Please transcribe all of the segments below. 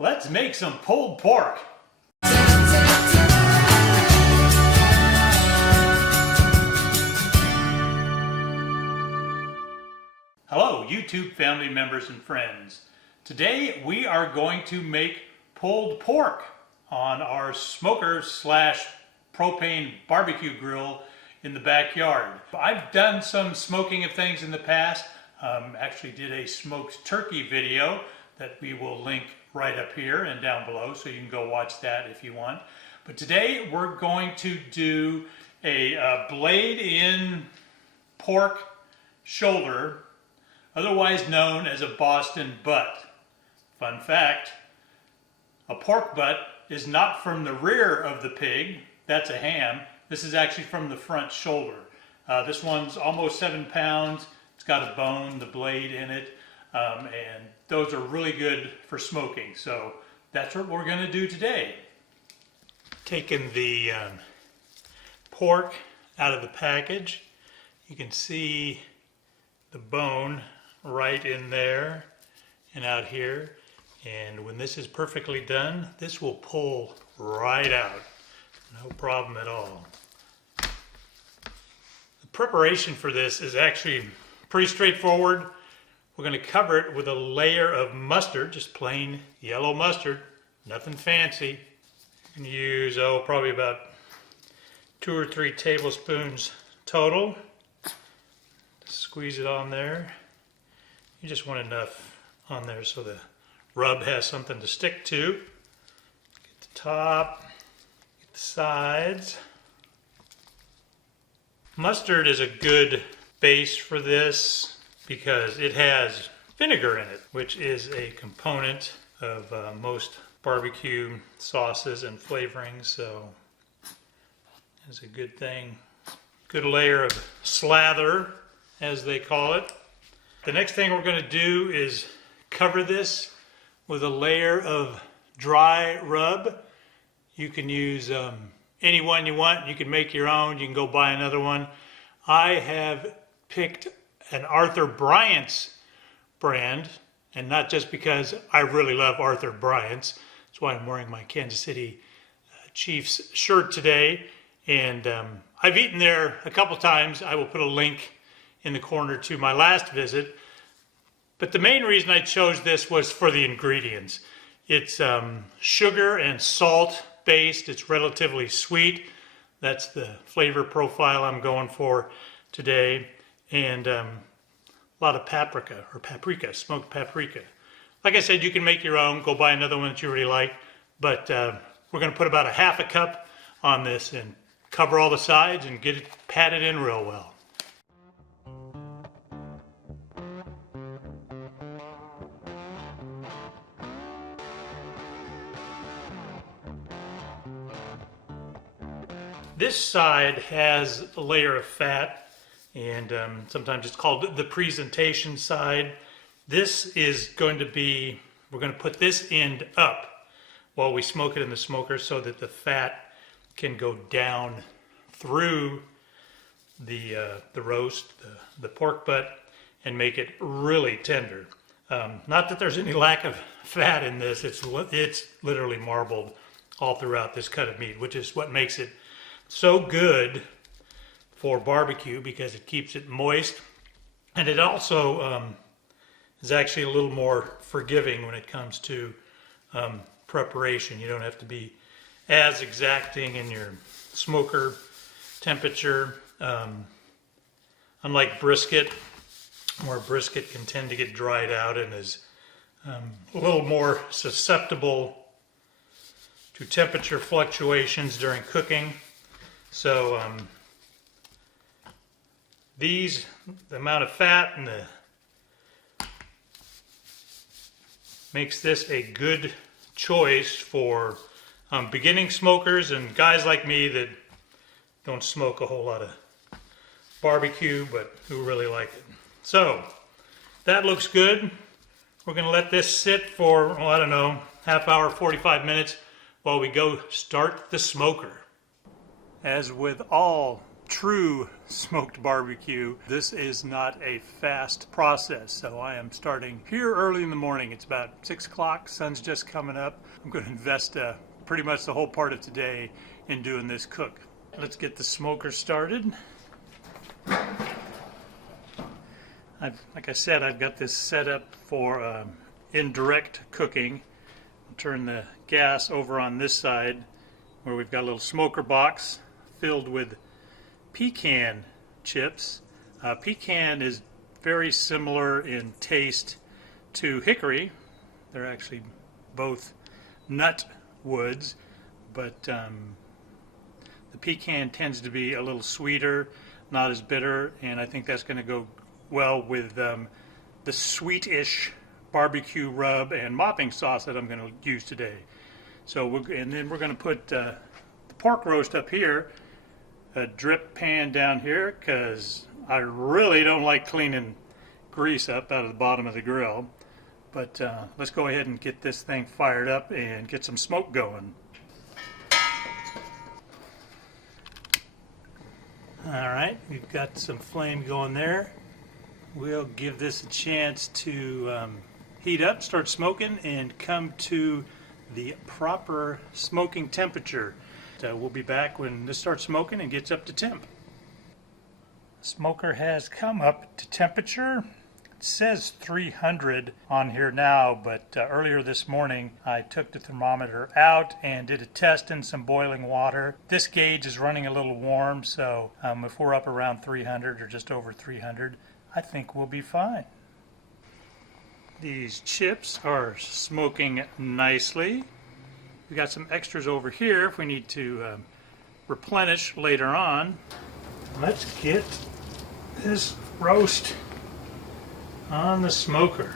Let's make some pulled pork. Hello, YouTube family members and friends. Today we are going to make pulled pork on our smoker slash propane barbecue grill in the backyard. I've done some smoking of things in the past. Actually did a smoked turkey video that we will link right up here and down below, so you can go watch that if you want. But today we're going to do a blade-in pork shoulder, otherwise known as a Boston butt. Fun fact, a pork butt is not from the rear of the pig, that's a ham. This is actually from the front shoulder. This one's almost 7 pounds. It's got a bone, the blade in it, and those are really good for smoking. So that's what we're going to do today. Taking the pork out of the package, you can see the bone right in there and out here. And when this is perfectly done, this will pull right out. No problem at all. The preparation for this is actually pretty straightforward. We're going to cover it with a layer of mustard, just plain yellow mustard, nothing fancy. You can use, probably about 2 or 3 tablespoons total. Squeeze it on there. You just want enough on there so the rub has something to stick to. Get the top, get the sides. Mustard is a good base for this because it has vinegar in it, which is a component of most barbecue sauces and flavorings, so it's a good thing. Good layer of slather, as they call it. The next thing we're going to do is cover this with a layer of dry rub. You can use any one you want. You can make your own. You can go buy another one. I have picked an Arthur Bryant's brand, and not just because I really love Arthur Bryant's. That's why I'm wearing my Kansas City Chiefs shirt today. And I've eaten there a couple times. I will put a link in the corner to my last visit. But the main reason I chose this was for the ingredients. It's sugar and salt based. It's relatively sweet. That's the flavor profile I'm going for today. And a lot of paprika, smoked paprika. Like I said, you can make your own. Go buy another one that you really like. But we're going to put about a half a cup on this and cover all the sides and get it patted in real well. This side has a layer of fat, and sometimes it's called the presentation side. This is going to be, we're going to put this end up while we smoke it in the smoker so that the fat can go down through the roast, the pork butt, and make it really tender. Not that there's any lack of fat in this, it's literally marbled all throughout this cut of meat, which is what makes it so good for barbecue, because it keeps it moist, and it also is actually a little more forgiving when it comes to preparation. You don't have to be as exacting in your smoker temperature, unlike brisket, where brisket can tend to get dried out and is a little more susceptible to temperature fluctuations during cooking. So the amount of fat and makes this a good choice for beginning smokers and guys like me that don't smoke a whole lot of barbecue but who really like it. So that looks good. We're going to let this sit for, I don't know, half hour, 45 minutes while we go start the smoker. As with all true smoked barbecue, this is not a fast process. So I am starting here early in the morning. It's about 6 o'clock, sun's just coming up. I'm going to invest pretty much the whole part of today in doing this cook. Let's get the smoker started. Like I said, I've got this set up for indirect cooking. I'll turn the gas over on this side where we've got a little smoker box filled with pecan chips. Pecan is very similar in taste to hickory. They're actually both nut woods, but the pecan tends to be a little sweeter, not as bitter, and I think that's going to go well with the sweetish barbecue rub and mopping sauce that I'm going to use today. So and then we're going to put the pork roast up here, a drip pan down here, because I really don't like cleaning grease up out of the bottom of the grill. But let's go ahead and get this thing fired up and get some smoke going. Alright, we've got some flame going there. We'll give this a chance to heat up, start smoking, and come to the proper smoking temperature. We'll be back when this starts smoking and gets up to temp. Smoker has come up to temperature. It says 300 on here now, but earlier this morning I took the thermometer out and did a test in some boiling water. This gauge is running a little warm, so if we're up around 300 or just over 300, I think we'll be fine. These chips are smoking nicely. We got some extras over here if we need to replenish later on. Let's get this roast on the smoker.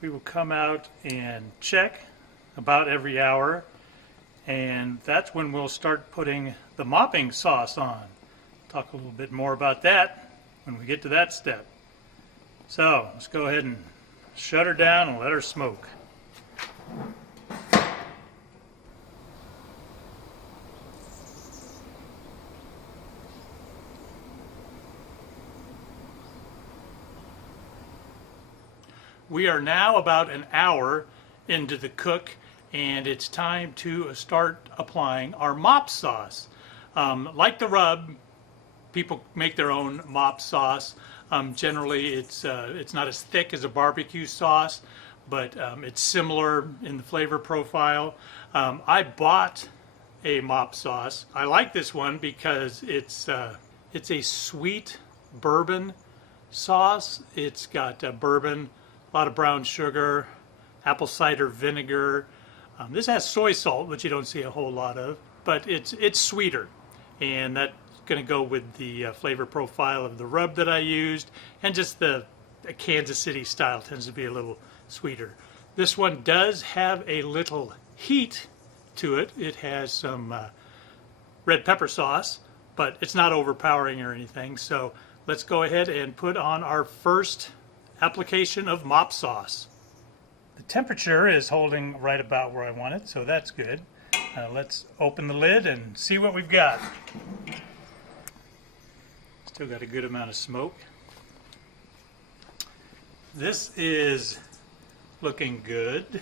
We will come out and check about every hour, and that's when we'll start putting the mopping sauce on. Talk a little bit more about that when we get to that step. So let's go ahead and shut her down and let her smoke. We are now about an hour into the cook, and it's time to start applying our mop sauce. Like the rub, people make their own mop sauce. Generally, it's not as thick as a barbecue sauce, but it's similar in the flavor profile. I bought a mop sauce. I like this one because it's a sweet bourbon sauce. It's got bourbon, a lot of brown sugar, apple cider vinegar. This has soy salt, which you don't see a whole lot of, but it's sweeter, and that's going to go with the flavor profile of the rub that I used, and just the Kansas City style tends to be a little sweeter. This one does have a little heat to it. It has some red pepper sauce, but it's not overpowering or anything. So let's go ahead and put on our first application of mop sauce. The temperature is holding right about where I want it, so that's good. Let's open the lid and see what we've got. Still got a good amount of smoke. This is looking good.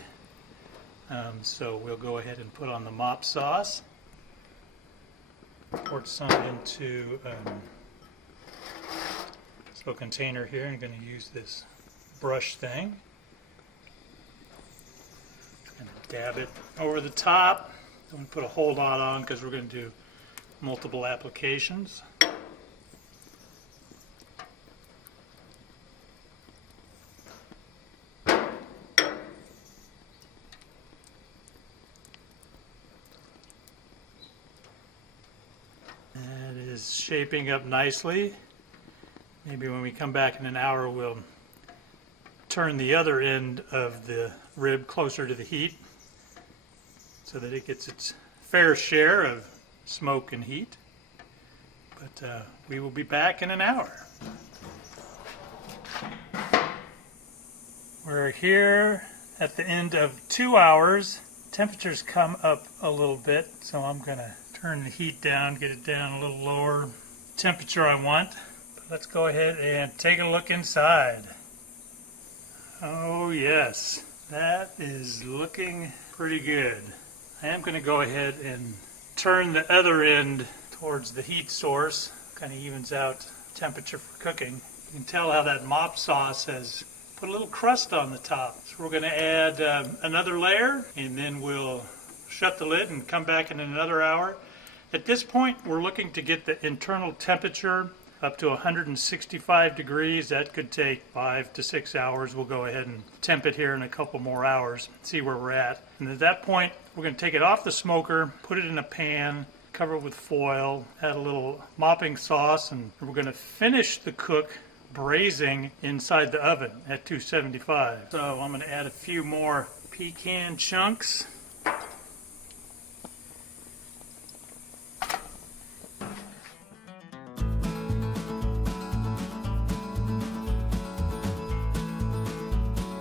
So we'll go ahead and put on the mop sauce. Pour some into a container here. I'm going to use this brush thing and dab it over the top. Don't put a whole lot on because we're going to do multiple applications. That is shaping up nicely. Maybe when we come back in an hour, we'll turn the other end of the rib closer to the heat so that it gets its fair share of smoke and heat. But we will be back in an hour. We're here at the end of 2 hours, Temperature's come up a little bit, so I'm gonna turn the heat down, get it down a little lower temperature I want. But let's go ahead and take a look inside. Oh yes, that is looking pretty good. I am gonna go ahead and turn the other end towards the heat source. Kind of evens out temperature for cooking. You can tell how that mop sauce has put a little crust on the top. So we're going to add another layer, and then we'll shut the lid and come back in another hour. At this point, we're looking to get the internal temperature up to 165 degrees. That could take 5 to 6 hours. We'll go ahead and temp it here in a couple more hours, see where we're at. And at that point, we're going to take it off the smoker, put it in a pan, cover it with foil, add a little mopping sauce, and we're going to finish the cook braising inside the oven at 275. So I'm going to add a few more pecan chunks.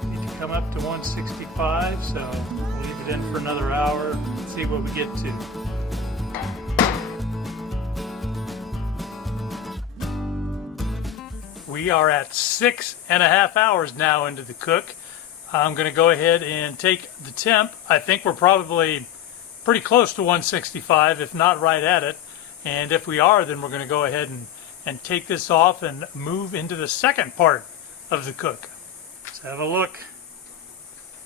Need to come up to 165, so we'll leave it in for another hour and see what we get to. We are at 6.5 hours now into the cook. I'm going to go ahead and take the temp. I think we're probably pretty close to 165, if not right at it. And if we are, then we're going to go ahead and take this off and move into the second part of the cook. Let's have a look.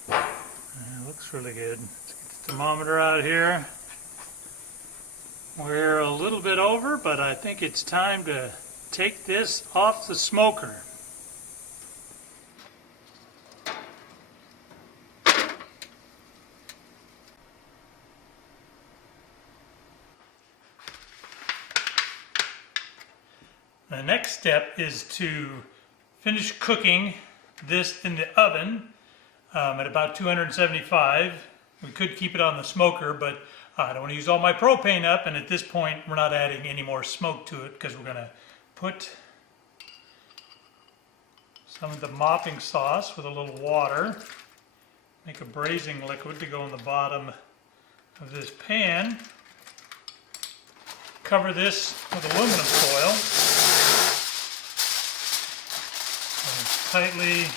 It looks really good. Let's get the thermometer out here. We're a little bit over, but I think it's time to take this off the smoker. The next step is to finish cooking this in the oven at about 275. We could keep it on the smoker, but I don't want to use all my propane up, and at this point we're not adding any more smoke to it because we're going to put some of the mopping sauce with a little water, make a braising liquid to go in the bottom of this pan, cover this with aluminum foil, and tightly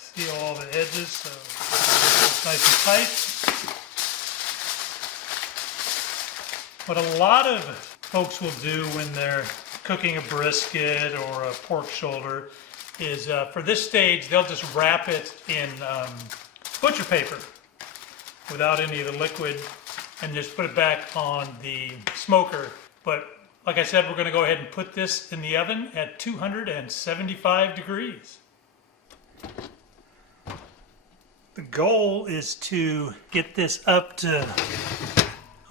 seal all the edges so it's nice and tight. What a lot of folks will do when they're cooking a brisket or a pork shoulder is for this stage they'll just wrap it in butcher paper without any of the liquid and just put it back on the smoker. But like I said, we're going to go ahead and put this in the oven at 275 degrees. The goal is to get this up to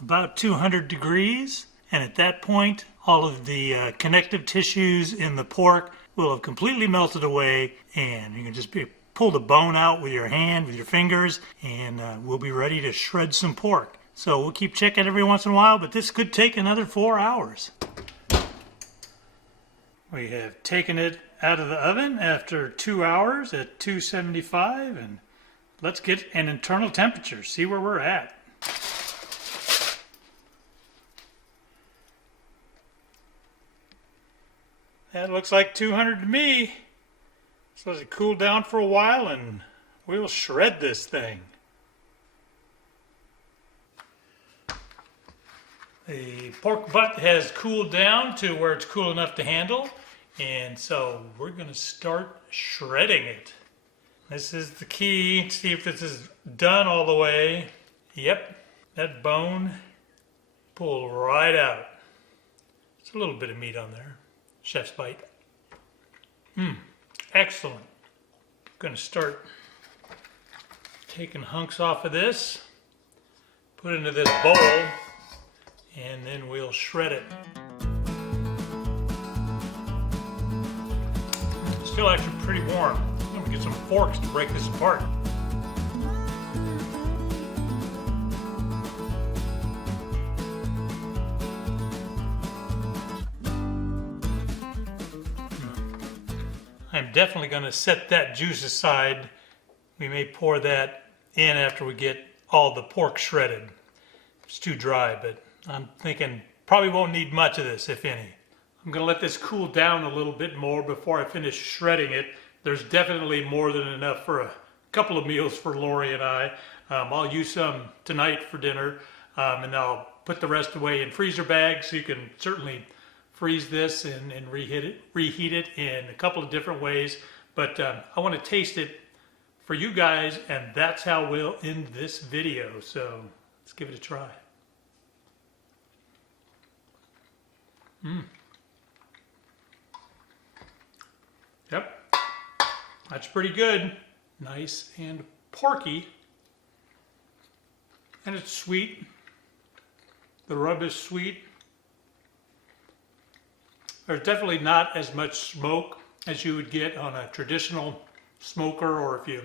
about 200 degrees, and at that point all of the connective tissues in the pork will have completely melted away, and you can just pull the bone out with your hand, with your fingers, and we'll be ready to shred some pork. So we'll keep checking every once in a while, but this could take another 4 hours. We have taken it out of the oven after 2 hours at 275, and let's get an internal temperature, see where we're at. That looks like 200 to me. So let it cool down for a while and we'll shred this thing. The pork butt has cooled down to where it's cool enough to handle, and so we're going to start shredding it. This is the key. See if this is done all the way. Yep, that bone pulled right out. There's a little bit of meat on there. Chef's bite. Excellent. I'm going to start taking hunks off of this, put it into this bowl, and then we'll shred it. It's still actually pretty warm. I'm going to get some forks to break this apart. I'm definitely going to set that juice aside. We may pour that in after we get all the pork shredded. It's too dry, but I'm thinking probably won't need much of this, if any. I'm going to let this cool down a little bit more before I finish shredding it. There's definitely more than enough for a couple of meals for Lori and I. I'll use some tonight for dinner, and I'll put the rest away in freezer bags, so you can certainly freeze this and reheat it in a couple of different ways. But I want to taste it for you guys, and that's how we'll end this video. So let's give it a try. Yep, that's pretty good. Nice and porky. And it's sweet. The rub is sweet. There's definitely not as much smoke as you would get on a traditional smoker, or if you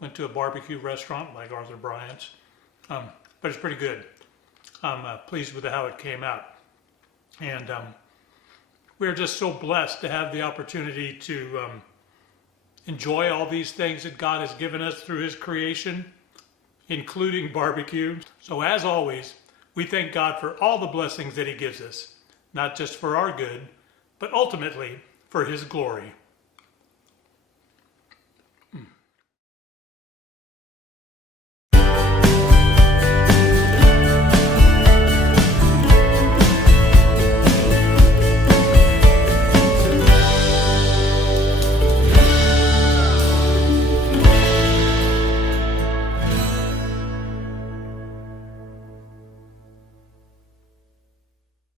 went to a barbecue restaurant like Arthur Bryant's. But it's pretty good. I'm pleased with how it came out. And we're just so blessed to have the opportunity to enjoy all these things that God has given us through His creation, including barbecue. So as always, we thank God for all the blessings that He gives us, not just for our good, but ultimately for His glory.